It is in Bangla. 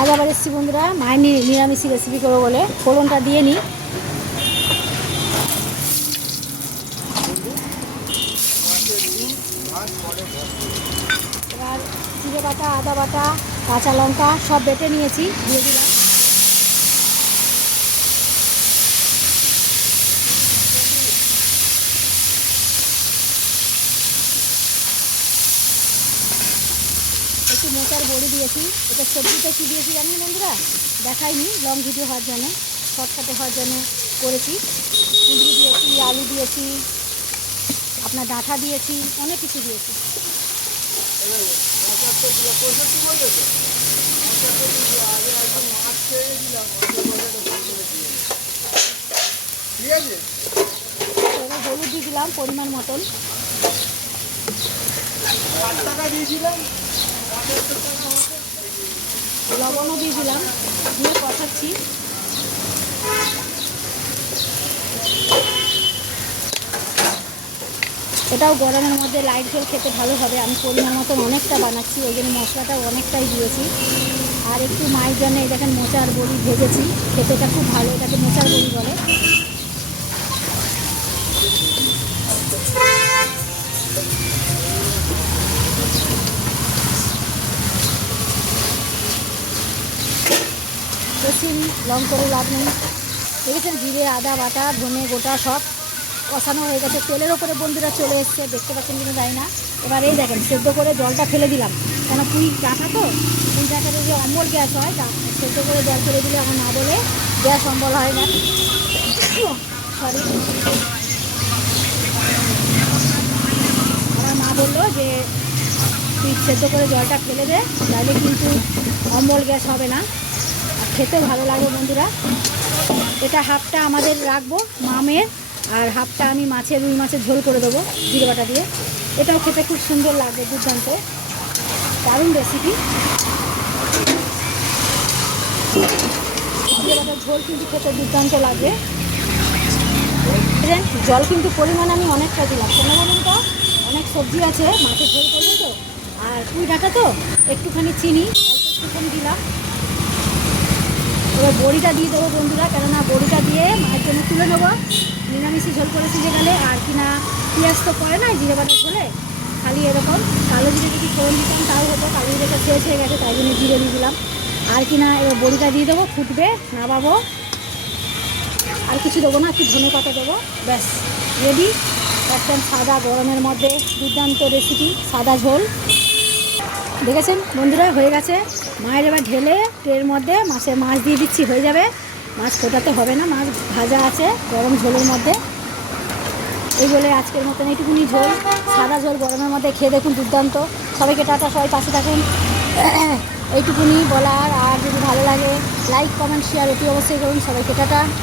আজ আবার এসেছি বন্ধুরা মায়ের নিরামিষি রেসিপি করবো বলে ফোড়নটা দিয়ে নিই। এবার জিরে বাটা, আদা বাটা, কাঁচা লঙ্কা সব বেটে নিয়েছি, দিয়ে দিলাম। একটু মোচার বড়ি দিয়েছি। এটা সবজিতে কী দিয়েছি জানেন বন্ধুরা? দেখাইনি, লং ভিডিও হওয়ার জন্য, শর্টকাটে হওয়ার জন্য করেছি। কুঁদরি দিয়েছি, আলু দিয়েছি, আপনার ডাঁটা দিয়েছি, অনেক কিছু দিয়েছি। এবার হলুদ দিয়ে দিলাম পরিমাণ মতন। লবণও দিয়ে দিলাম, দিয়ে কষাচ্ছি। এটাও গরমের মধ্যে লাইট ঝোল খেতে ভালো হবে। আমি পরিমাণ মতন অনেকটা বানাচ্ছি, ওই জন্য মশলাটাও অনেকটাই দিয়েছি। আর একটু মায়ের জন্য এই দেখেন মোচার বড়ি ভেজেছি, খেতেটা খুব ভালো, এটাকে মোচার বড়ি বলে। বেশি লং করে লাভ নেই। দেখেছেন জিরে, আদা বাটা, ধনে গোটা সব কষানো হয়ে গেছে। তেলের ওপরে বন্ধুরা চলে এসছে, দেখতে পাচ্ছেন কিনা জানি না। এবার এই দেখেন সেদ্ধ করে জলটা ফেলে দিলাম, কেন পুঁই ডাঁটা তো, পুঁই ডাঁটাতে যে অম্বল গ্যাস হয়, সেদ্ধ করে জল ফেলে দিলে আমার না বলে গ্যাস অম্বল হয় না। সরি, আমার মা বললো যে তুই সেদ্ধ করে জলটা ফেলে দে, তাহলে কিন্তু অম্বল গ্যাস হবে না, আর খেতেও ভালো লাগবে বন্ধুরা। এটা হাফটা আমাদের রাখবো মামের, আর হাফটা আমি রুই মাছের ঝোল করে দেবো জিরে বাটা দিয়ে। এটাও খেতে খুব সুন্দর লাগবে, দুর্দান্ত, দারুণ রেসিপি। জিরে বাটার ঝোল কিন্তু খেতে দুর্দান্ত লাগবে। জল কিন্তু পরিমাণ আমি অনেকটা দিলাম, কেন বলুন তো, অনেক সবজি আছে, মাছের ঝোল করবো তো, আর পুঁই ডাঁটা তো, একটুখানি চিনি একটুখানি দিলাম। এবার বড়িটা দিয়ে দেবো বন্ধুরা, কেননা বড়িটা দিয়ে মায়ের জন্য তুলে নেবো। নিরামিষি ঝোল করে সিজে গেলে, আর কিনা পেঁয়াজ তো পড়ে না জিরে বাটা ঝোলে, খালি এরকম কালো জিরে যদি ফোড়ন দিতাম তাও হতো, কালো জিরেটা শেষ হয়ে গেছে, তাই জন্য জিরে দিয়ে দিলাম। আর কিনা এবার বড়িটা দিয়ে দেবো, ফুটবে, নামাবো, আর কিছু দেবো না, একটু ধনে পাতা দেবো, ব্যাস রেডি। একদম সাদা গরমের মধ্যে দুর্দান্ত রেসিপি, সাদা ঝোল। দেখেছেন বন্ধুরা, হয়ে গেছে। মায়ের এবার ঢেলে ট্রের মধ্যে মাছ দিয়ে দিচ্ছি, হয়ে যাবে। মাছ ফোটাতে হবে না, মাছ ভাজা আছে গরম ঝোলের মধ্যে। এই বলে আজকের মতন এইটুকুনি ঝোল, সাদা ঝোল গরমের মধ্যে খেয়ে দেখুন, দুর্দান্ত। সবাইকে টাটা, সবাই পাশে থাকুন, এইটুকুনি বলার। আর যদি ভালো লাগে লাইক, কমেন্ট, শেয়ার অতি অবশ্যই করুন। সবাইকে টাটা।